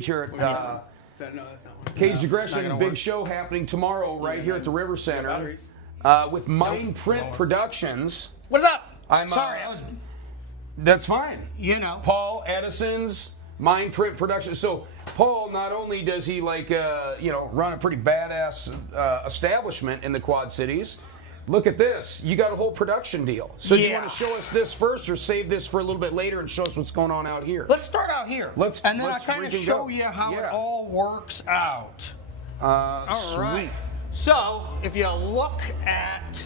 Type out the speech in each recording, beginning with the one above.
Here at No, that's not one. Caged Aggression, big show happening tomorrow right here at the River Center with Mind Print Productions. What's up? Sorry, that's fine. You know. Paul Edison's Mind Print Productions. So Paul, not only does he run a pretty badass establishment in the Quad Cities. Look at this. You got a whole production deal. So you want to show us this first or save this for a little bit later and show us what's going on out here? Let's start out here. And then I'll kind of show you how it all works out. All right. So if you look at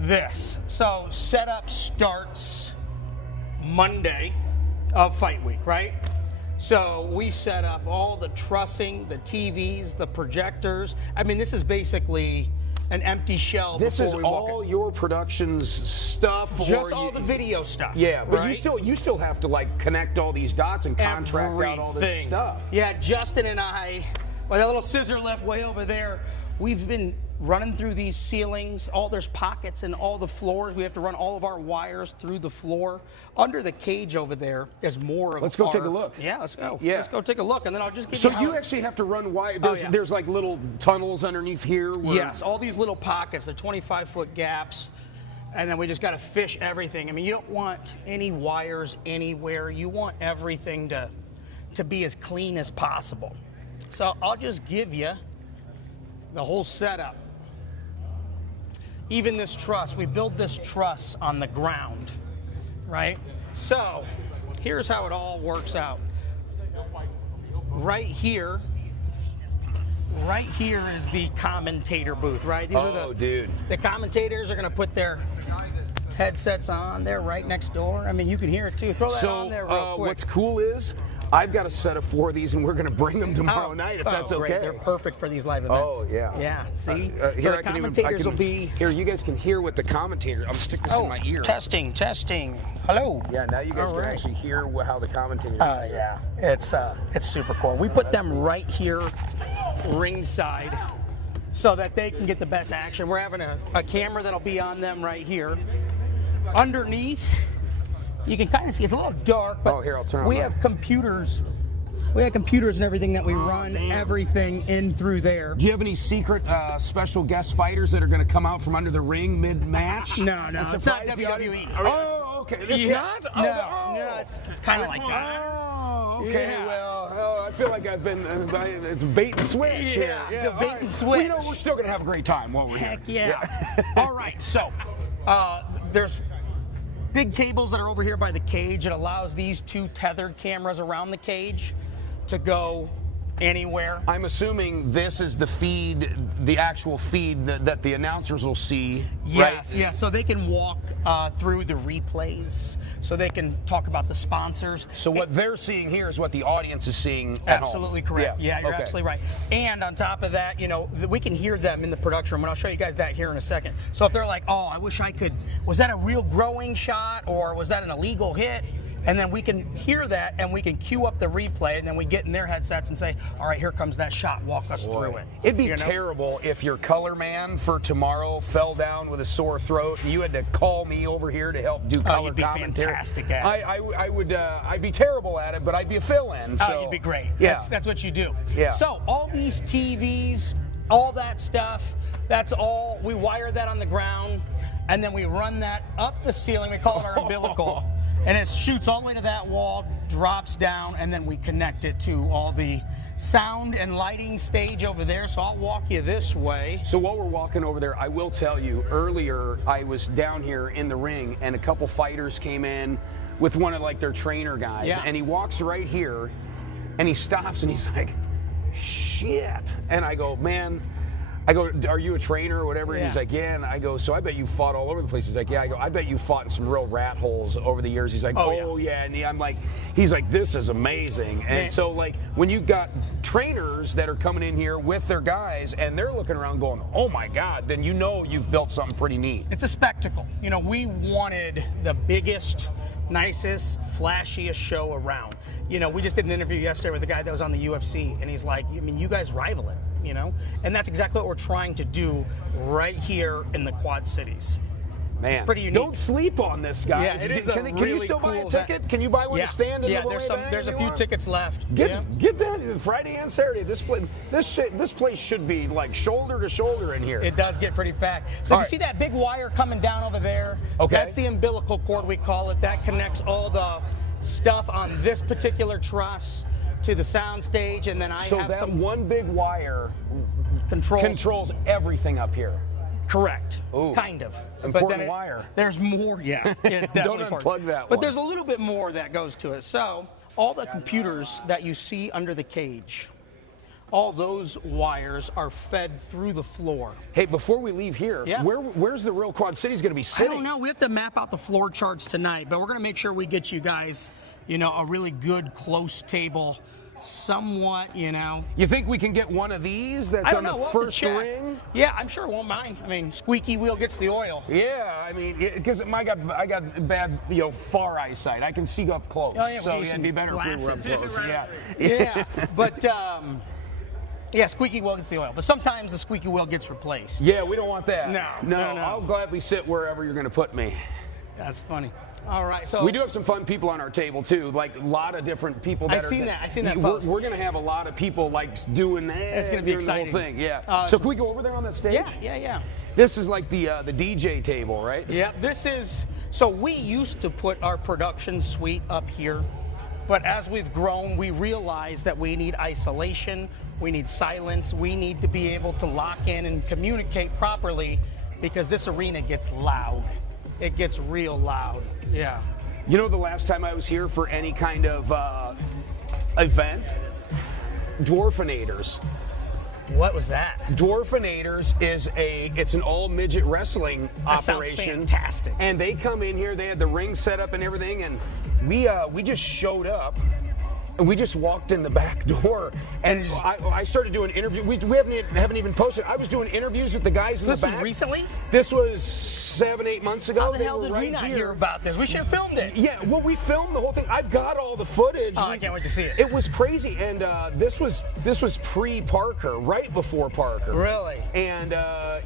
this, so setup starts Monday of fight week, right? So we set up all the trussing, the TVs, the projectors. I mean, this is basically an empty shell. This is all your production's stuff, just all the video stuff. Yeah, but right? you still have to like connect all these dots and contract out all this stuff. Yeah, Justin and I, with that little scissor lift way over there, we've been running through these ceilings. There's pockets in all the floors. We have to run all of our wires through the floor. Under the cage over there is more of. Let's go take a look. Yeah, let's go. Yeah. Let's go take a look, and then I'll just give you. So you actually have to run wire. There's like little tunnels underneath here. Yes, all these little pockets. They're 25-foot gaps. And then we just got to fish everything. I mean, you don't want any wires anywhere. You want everything to be as clean as possible. So I'll just give you the whole setup. Even this truss, we build this truss on the ground, right? So here's how it all works out. Right here is the commentator booth, right? These are the commentators are going to put their headsets on. They're right next door. I mean, you can hear it too. Throw that on there real quick. What's cool is I've got a set of 4 of these, and we're going to bring them tomorrow night, if that's okay. Great. They're perfect for these live events. Oh, yeah. Yeah, see? Here, so the commentators will be... Here, you guys can hear what the commentator... I'm sticking this in my ear. Testing. Hello. Yeah, now you guys can actually hear how the commentators... yeah, it's super cool. We put them right here, ringside, so that they can get the best action. We're having a camera that'll be on them right here. Underneath... You can kind of see it's a little dark, but here, I'll turn on we have computers. We have computers and everything that we run everything in through there. Do you have any secret special guest fighters that are going to come out from under the ring mid-match? No, it's not WWE. Oh, okay. It's not? No, it's kind of like that. Oh, okay. Yeah. Well, I feel like I've been, it's bait and switch here. Yeah, the bait and switch. We're still going to have a great time, won't we? Heck yeah. All right, so there's big cables that are over here by the cage. It allows these 2 tethered cameras around the cage to go anywhere. I'm assuming this is the feed, the actual feed that the announcers will see. Yes, right? yeah. So they can walk through the replays. So they can talk about the sponsors. So what they're seeing here is what the audience is seeing at home. Absolutely correct. Yeah, you're absolutely right. And on top of that, we can hear them in the production room, and I'll show you guys that here in a second. So if they're like, oh, I wish I could, was that a real growing shot or was that an illegal hit? And then we can hear that and we can cue up the replay, and then we get in their headsets and say, all right, here comes that shot. Walk us through it. It'd be terrible if your color man for tomorrow fell down with a sore throat and you had to call me over here to help do color you'd be commentary. Fantastic at it. I would. I'd be terrible at it, but I'd be a fill-in. So you'd be great. Yeah. That's what you do. Yeah. So all these TVs, all that stuff, that's all, we wire that on the ground, and then we run that up the ceiling. We call it our umbilical. And it shoots all the way to that wall, drops down, and then we connect it to all the sound and lighting stage over there. So I'll walk you this way. So while we're walking over there, I will tell you, earlier I was down here in the ring, and a couple fighters came in with one of like their trainer guys, and he walks right here, and he stops, and he's like, shit. And I go, man, are you a trainer or whatever? And he's like, yeah. And I go, so I bet you fought all over the place. He's like, yeah. I go, I bet you fought in some real rat holes over the years. He's like, oh yeah. And I'm like, he's like, this is amazing. And so like when you got trainers that are coming in here with their guys and they're looking around going, oh my God, then you've built something pretty neat. It's a spectacle. We wanted the biggest, nicest, flashiest show around. We just did an interview yesterday with a guy that was on the UFC, and he's like, you guys rival it. And that's exactly what we're trying to do right here in the Quad Cities. Man, It's pretty unique. Don't sleep on this, guys. Yeah, it is Can you still buy a ticket? Can you buy one to stand in the there's way back there's a if few you want? tickets left. Get that Friday and Saturday. This place should be like shoulder to shoulder in here. It does get pretty packed. So you see that big wire coming down over there? Okay. That's the umbilical cord, we call it. That connects all the stuff on this particular truss to the sound stage, and then I so have that some one big wire controls everything up here. Correct. Ooh. Kind of. Important wire. There's more, yeah. It's definitely Don't unplug important. that But one. there's a little bit more that goes to it. So all the computers that you see under the cage, all those wires are fed through the floor. Hey, before we leave here, where's the real Quad Cities going to be sitting? I don't know. We have to map out the floor charts tonight, but we're going to make sure we get you guys, a really good close table. Somewhat, You think we can get one of these that's on the first ring? Yeah, I'm sure it won't mind. I mean, squeaky wheel gets the oil. Yeah, I mean, because I got bad, far eyesight. I can see up close. Oh, yeah, so we it'd be better if we were up glasses. close. Yeah. Yeah, but squeaky wheel gets the oil. But sometimes the squeaky wheel gets replaced. Yeah, we don't want that. No. I'll gladly sit wherever you're going to put me. That's funny. All right, so we do have some fun people on our table too, like a lot of different people. I've seen that post. We're going to have a lot of people doing that. It's going to be exciting. The whole thing, yeah. So can we go over there on that stage? Yeah. This is like the DJ table, right? Yeah. This is. So we used to put our production suite up here, but as we've grown, we realized that we need isolation, we need silence, we need to be able to lock in and communicate properly, because this arena gets loud. It gets real loud. Yeah. The last time I was here for any kind of event, Dwarfinators. What was that? Dwarfinators it's an all midget wrestling operation. Sounds fantastic. And they come in here, they had the ring set up and everything, and we just showed up. And we just walked in the back door, and I started doing interviews. We haven't even posted. I was doing interviews with the guys in the back. This was recently? This was 7-8 months ago. How the hell did we not hear about this? We should have filmed it. Yeah, well, we filmed the whole thing. I've got all the footage. Oh, I can't wait to see it. It was crazy, and this was pre-Parker, right before Parker. Really? And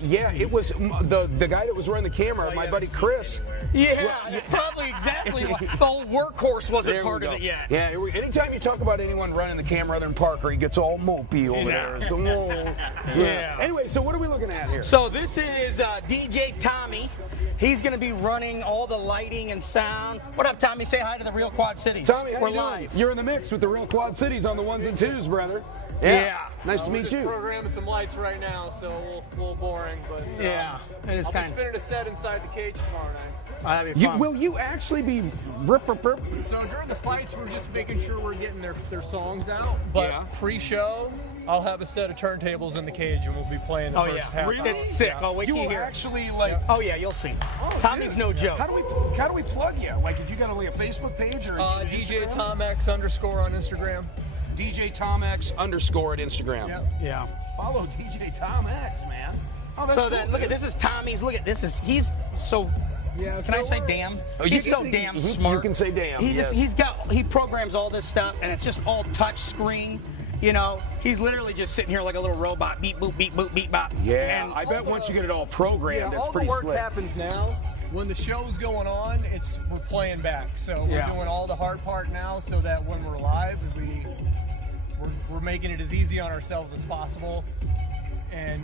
it was the guy that was running the camera, my buddy Chris. Yeah, that's probably exactly why. The whole workhorse wasn't part of it yet. Yeah, anytime you talk about anyone running the camera other than Parker, he gets all mopey over there. So, yeah. Anyway, so what are we looking at here? So this is DJ Tommy. He's going to be running all the lighting and sound. What up, Tommy? Say hi to the Real Quad Cities. Tommy, how We're you doing? live. You're in the mix with the Real Quad Cities on the ones and twos, brother. Yeah. Nice to meet We're you. just programming some lights right now, so a little boring, but Yeah, it is I'll kind be spinning a set inside the cage tomorrow night. That'd be fun. Will you actually be rip? So during the fights, we're just making sure we're getting their songs out. But pre-show, I'll have a set of turntables in the cage, and we'll be playing the first half. Really? It's sick. I'll wait till you hear. Actually Oh yeah, you'll see. Tommy's no joke. How do we plug you? Like, if you got a Facebook page or DJ TomX _ on Instagram. DJ TomX _ at Instagram. Yep. Yeah. Follow DJ TomX, man. Oh, that's So cool, then, look at this is Tommy's. Look at this is he's so. Yeah. Can I say damn? He's so damn smart. You can say damn. He programs all this stuff, and it's just all touch screen. He's literally just sitting here like a little robot, beep boop, beep boop, beep bop. Yeah, And I bet once you get it all programmed, it's all pretty the work slick. happens now. When the show's going on, we're playing back. So we're doing all the hard part now, so that when we're live, we're making it as easy on ourselves as possible, and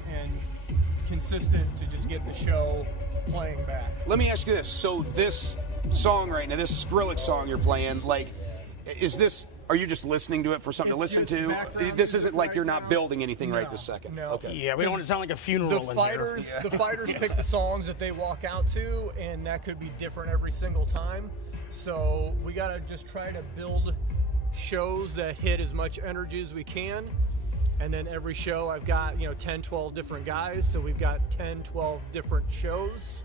consistent to just get the show playing back. Let me ask you this. So this song right now, this Skrillex song you're playing, are you just listening to it for something to listen to? This isn't like you're not building anything right this second. No. Okay. Yeah, we don't want to sound like a funeral. The fighters pick the songs that they walk out to, and that could be different every single time. So we got to just try to build shows that hit as much energy as we can. And then every show I've got, 10, 12 different guys. So we've got 10, 12 different shows.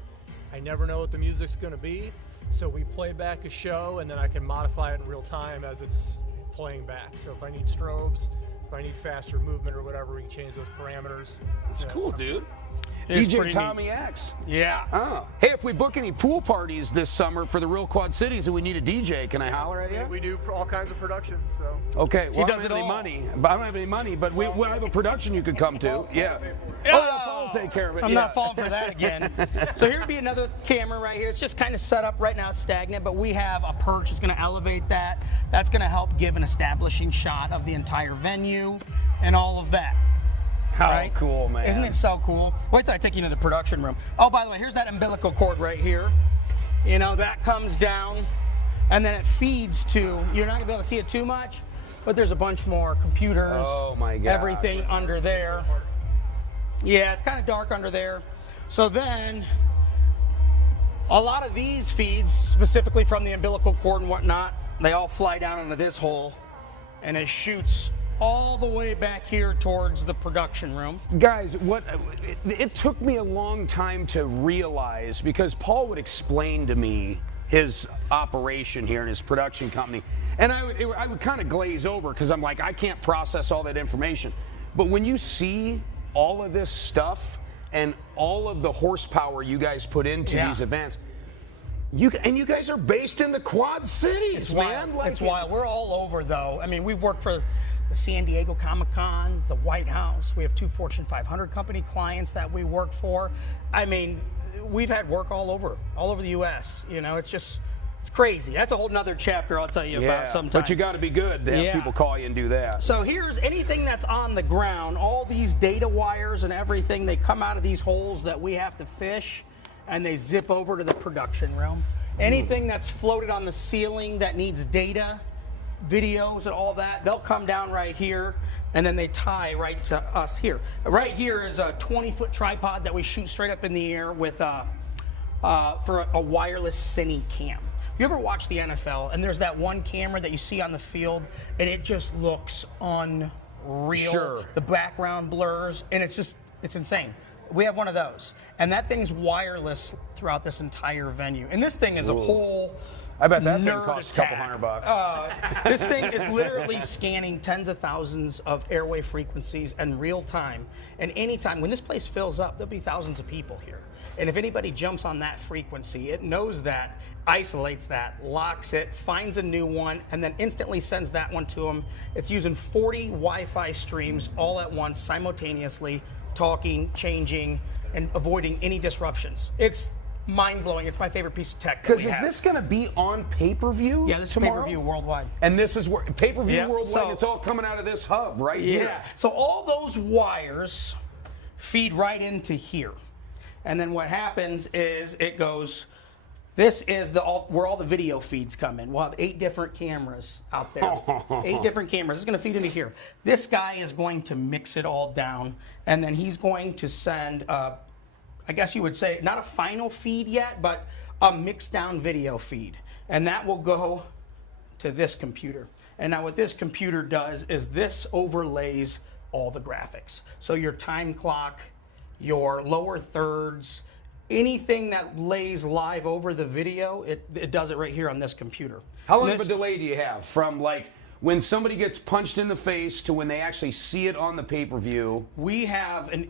I never know what the music's going to be. So we play back a show, and then I can modify it in real time as it's playing back. So if I need strobes, if I need faster movement or whatever, we can change those parameters. That's cool, dude. It's DJ pretty Tommy neat. X. Yeah. Oh. Hey, if we book any pool parties this summer for the Real Quad Cities and we need a DJ, can I holler at you? We do all kinds of production. So Okay. Well, He does I don't have it any all. money. But I don't have any money, but we have a production you could come to. Yeah. Oh, We'll take care of it. I'm not falling for that again. So here would be another camera right here. It's just kind of set up right now, stagnant, but we have a perch that's going to elevate that. That's going to help give an establishing shot of the entire venue and all of that. How cool, man. Isn't it so cool? Wait till I take you to the production room. Oh, by the way, here's that umbilical cord right here. You know, that comes down, and then it feeds to, you're not going to be able to see it too much, but there's a bunch more computers. Oh, my gosh. Everything under there. Yeah, it's kind of dark under there. So then, a lot of these feeds, specifically from the umbilical cord and whatnot, they all fly down into this hole, and it shoots all the way back here towards the production room. Guys, it took me a long time to realize, because Paul would explain to me his operation here in his production company, and I would kind of glaze over because I'm like, I can't process all that information. But when you see all of this stuff and all of the horsepower you guys put into these events, you guys are based in the Quad Cities, it's man. Wild. It's wild. We're all over, though. I mean, we've worked for the San Diego Comic-Con, the White House. We have 2 Fortune 500 company clients that we work for. I mean, we've had work all over the U.S. You know, it's crazy. That's a whole nother chapter I'll tell you about sometime. But you got to be good to have people call you and do that. So here's anything that's on the ground, all these data wires and everything, they come out of these holes that we have to fish, and they zip over to the production room. Anything that's floated on the ceiling that needs data, videos and all that, they'll come down right here, and then they tie right to us here. Right here is a 20-foot tripod that we shoot straight up in the air with for a wireless cine cam. You ever watch the NFL and there's that one camera that you see on the field and it just looks unreal? Sure. The background blurs and it's insane. We have one of those, and that thing's wireless throughout this entire venue. And this thing is a whole I bet that thing nerd costs attack. a couple $100. This thing is literally scanning tens of thousands of airwave frequencies in real time. And anytime, when this place fills up, there'll be thousands of people here. And if anybody jumps on that frequency, it knows that, isolates that, locks it, finds a new one, and then instantly sends that one to them. It's using 40 Wi-Fi streams all at once, simultaneously, talking, changing, and avoiding any disruptions. It's mind-blowing. It's my favorite piece of tech. Because is this going to be on pay-per-view? Yeah, this is tomorrow? pay-per-view worldwide. And this is where pay-per-view worldwide. So, it's all coming out of this hub right here. Yeah. So all those wires feed right into here, and then what happens is it goes. This is where all the video feeds come in. We'll have 8 different cameras out there. 8 different cameras. It's going to feed into here. This guy is going to mix it all down, and then he's going to send, I guess you would say, not a final feed yet, but a mixed down video feed. And that will go to this computer. And now what this computer does is this overlays all the graphics. So your time clock, your lower thirds, anything that lays live over the video, it does it right here on this computer. How long of a delay do you have from like when somebody gets punched in the face to when they actually see it on the pay-per-view? We have an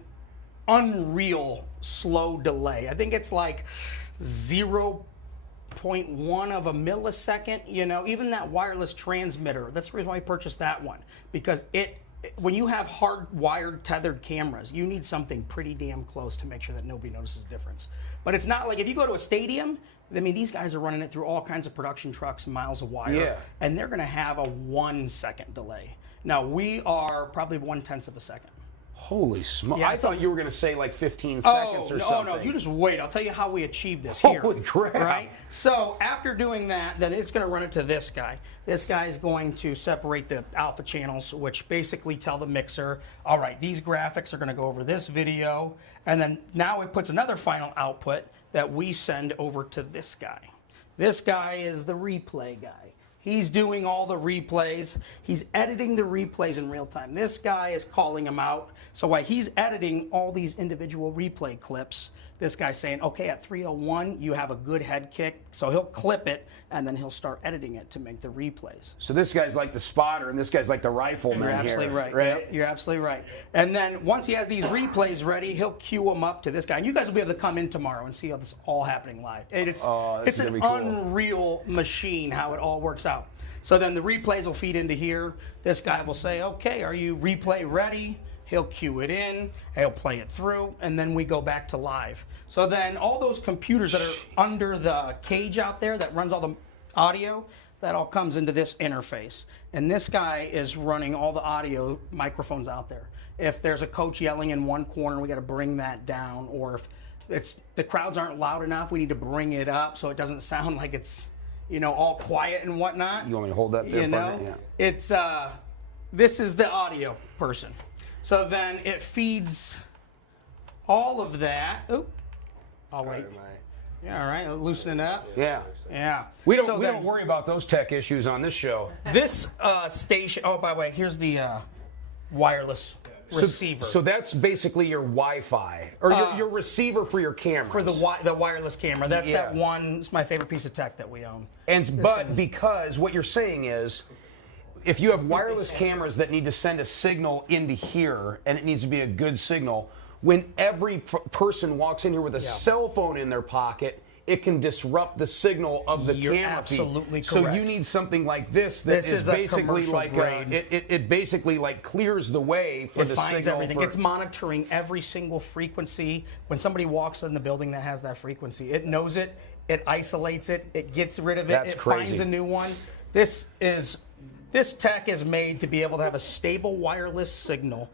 unreal slow delay. I think it's like 0.1 of a millisecond. You know, even that wireless transmitter, that's the reason why I purchased that one, because when you have hardwired tethered cameras, you need something pretty damn close to make sure that nobody notices the difference. But it's not like if you go to a stadium, I mean, these guys are running it through all kinds of production trucks, miles of wire, and they're going to have a 1 second delay. Now, we are probably 1/10 of a second. Holy smokes. Yeah, I thought you were going to say like 15 seconds or something. Oh, no, you just wait. I'll tell you how we achieve this Holy here. Holy crap. Right? So after doing that, then it's going to run it to this guy. This guy is going to separate the alpha channels, which basically tell the mixer, all right, these graphics are going to go over this video. And then now it puts another final output that we send over to this guy. This guy is the replay guy. He's doing all the replays. He's editing the replays in real time. This guy is calling them out. So while he's editing all these individual replay clips, this guy's saying, okay, at 3:01, you have a good head kick. So he'll clip it, and then he'll start editing it to make the replays. So this guy's like the spotter, and this guy's like the rifleman here. You're absolutely right. Right? You're absolutely right. And then once he has these replays ready, he'll cue them up to this guy. And you guys will be able to come in tomorrow and see how this all happening live. It's an unreal machine how it all works out. So then the replays will feed into here. This guy will say, okay, are you replay ready? he'll cue it in, he'll play it through, and then we go back to live. So then all those computers that are under the cage out there that runs all the audio, that all comes into this interface. And this guy is running all the audio microphones out there. If there's a coach yelling in one corner, we got to bring that down. Or if the crowds aren't loud enough, we need to bring it up so it doesn't sound like it's, all quiet and whatnot. You want me to hold that there, partner? Yeah. It's this is the audio person. So then it feeds all of that. Oop. I'll wait. Yeah, all right, loosening up. Yeah. Yeah. We don't worry about those tech issues on this show. This station, oh, by the way, here's the wireless receiver. So that's basically your Wi-Fi, or your receiver for your camera. For the wireless camera. That's that one, it's my favorite piece of tech that we own. But because what you're saying is, if you have wireless cameras that need to send a signal into here, and it needs to be a good signal, when every person walks in here with a cell phone in their pocket, it can disrupt the signal of the You're camera absolutely feed. correct. So you need something like this that This is a basically commercial like grade. it basically like clears the way for It the finds signal. everything. It's monitoring every single frequency. When somebody walks in the building that has that frequency, it knows it, it isolates it, it gets rid of it, That's it crazy. finds a new one. This tech is made to be able to have a stable wireless signal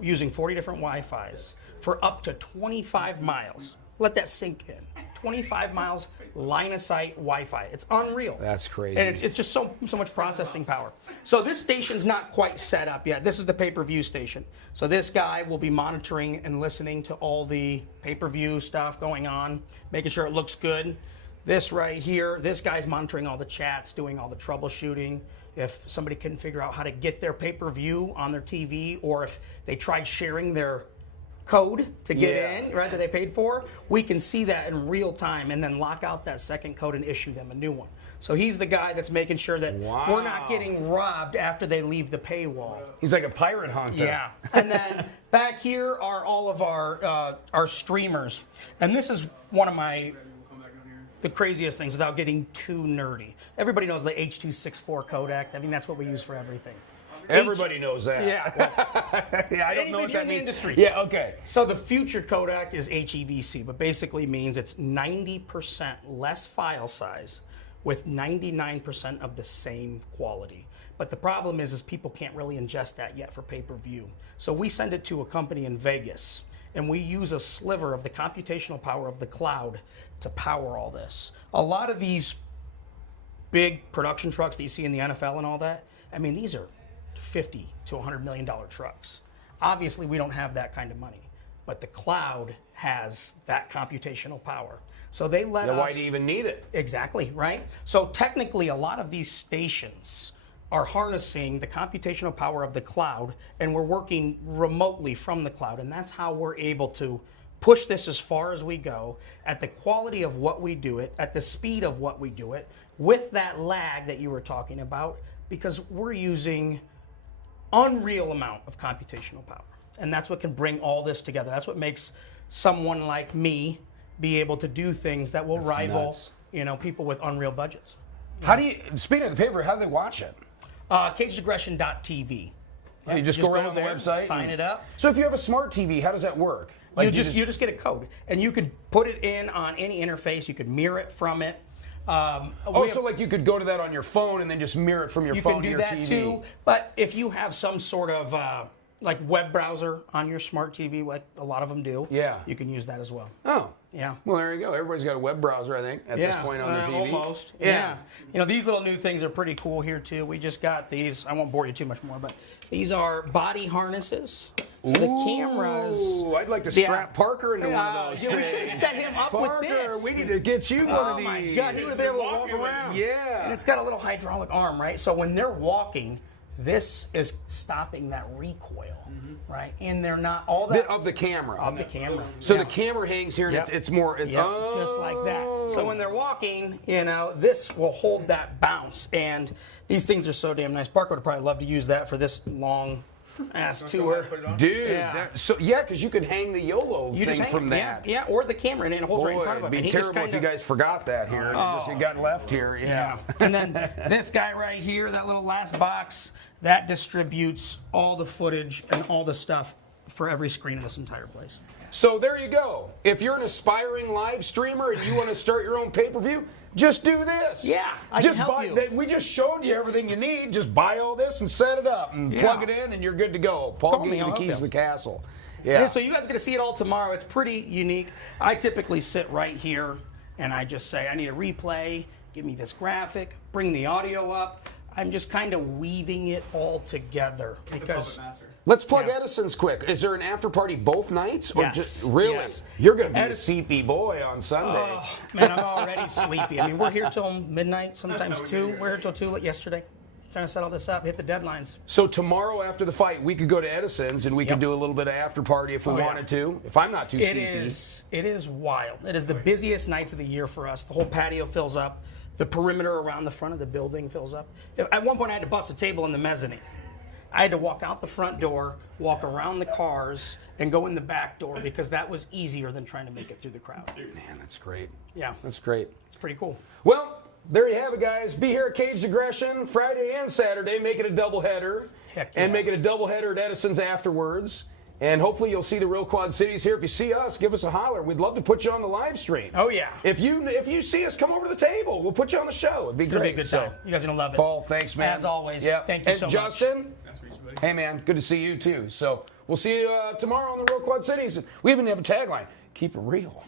using 40 different Wi-Fis for up to 25 miles. Let that sink in. 25 miles line of sight Wi-Fi. It's unreal. That's crazy. And it's just so much processing power. So this station's not quite set up yet. This is the pay-per-view station. So this guy will be monitoring and listening to all the pay-per-view stuff going on, making sure it looks good. This right here, this guy's monitoring all the chats, doing all the troubleshooting. If somebody couldn't figure out how to get their pay-per-view on their TV, or if they tried sharing their code to get in, right, that they paid for, we can see that in real time and then lock out that second code and issue them a new one. So he's the guy that's making sure that we're not getting robbed after they leave the paywall. He's like a pirate hunter. Yeah. And then back here are all of our streamers. And this is one of the craziest things without getting too nerdy. Everybody knows the H.264 codec. I mean, that's what we use for everything. Everybody knows that. Yeah. Yeah, I don't know what that in the means. industry. Yeah, okay. So the future codec is HEVC, but basically means it's 90% less file size with 99% of the same quality. But the problem is people can't really ingest that yet for pay-per-view. So we send it to a company in Vegas, and we use a sliver of the computational power of the cloud to power all this. A lot of these big production trucks that you see in the NFL and all that, I mean, these are $50 to $100 million trucks. Obviously, we don't have that kind of money, but the cloud has that computational power. So they let us. Why do you even need it? Exactly, right? So technically, a lot of these stations are harnessing the computational power of the cloud, and we're working remotely from the cloud, and that's how we're able to push this as far as we go, at the quality of what we do it, at the speed of what we do it, with that lag that you were talking about, because we're using unreal amount of computational power. And that's what can bring all this together. That's what makes someone like me be able to do things that will rival, people with unreal budgets. Speaking of the paper, how do they watch it? CagedAggression.tv. You just go right on the website, sign it up. So if you have a smart TV, how does that work? You just get a code, and you could put it in on any interface. You could mirror it from it. So like you could go to that on your phone and then just mirror it from your phone to your TV. You can do that too. But if you have some sort of like web browser on your smart TV, like a lot of them do, you can use that as well. Oh. Yeah. Well, there you go. Everybody's got a web browser, I think, at this point on their TV. Almost. Yeah. These little new things are pretty cool here too. We just got these. I won't bore you too much more, but these are body harnesses. So the cameras. Ooh, I'd like to strap Parker into one of those. We should set him up Parker, with this. we need to get you one of these. Oh my God, he would be able to walk around. Yeah. And it's got a little hydraulic arm, right? So when they're walking, this is stopping that recoil, right? And they're not all that of the camera. Of the camera. So the camera hangs here, and it's more. Just like that. So when they're walking, this will hold that bounce. And these things are so damn nice. Parker would probably love to use that for this long ass tour. Dude, because you could hang the YOLO thing from that. Yeah, or the camera, and it holds right in front of him. It'd be terrible if you guys forgot that here. It got left here. Yeah. And then this guy right here, that little last box, that distributes all the footage and all the stuff for every screen in this entire place. So there you go. If you're an aspiring live streamer and you want to start your own pay-per-view, just do this. Yeah, I just can help you. We just showed you everything you need. Just buy all this and set it up and plug it in, and you're good to go. Paul gave you the keys to the castle. Yeah. So you guys are going to see it all tomorrow. It's pretty unique. I typically sit right here and I just say, I need a replay. Give me this graphic. Bring the audio up. I'm just kind of weaving it all together because. Let's plug Edison's quick. Is there an after party both nights? Or Yes. just, really? Yes. You're going to be a CP boy on Sunday. Oh, man, I'm already sleepy. I mean, we're here till midnight, sometimes 2. We're here till 2 yesterday. Trying to set all this up, hit the deadlines. So tomorrow after the fight, we could go to Edison's and we could do a little bit of after party if we wanted to. If I'm not too sleepy. It is wild. It is the busiest nights of the year for us. The whole patio fills up. The perimeter around the front of the building fills up. At one point, I had to bust a table in the mezzanine. I had to walk out the front door, walk around the cars, and go in the back door because that was easier than trying to make it through the crowd. Man, that's great. Yeah. That's great. It's pretty cool. Well, there you have it, guys. Be here at Caged Aggression Friday and Saturday. Make it a doubleheader. Heck And yeah. make it a doubleheader at Edison's afterwards. And hopefully you'll see the real Quad Cities here. If you see us, give us a holler. We'd love to put you on the live stream. Oh, yeah. If you see us, come over to the table. We'll put you on the show. It'd be It's going to great. be a good time. You guys are going to love it. Paul, thanks, man. As always. Yep. Thank you and so Justin, much. hey, man, good to see you, too. So we'll see you tomorrow on the Real Quad Cities. We even have a tagline, keep it real.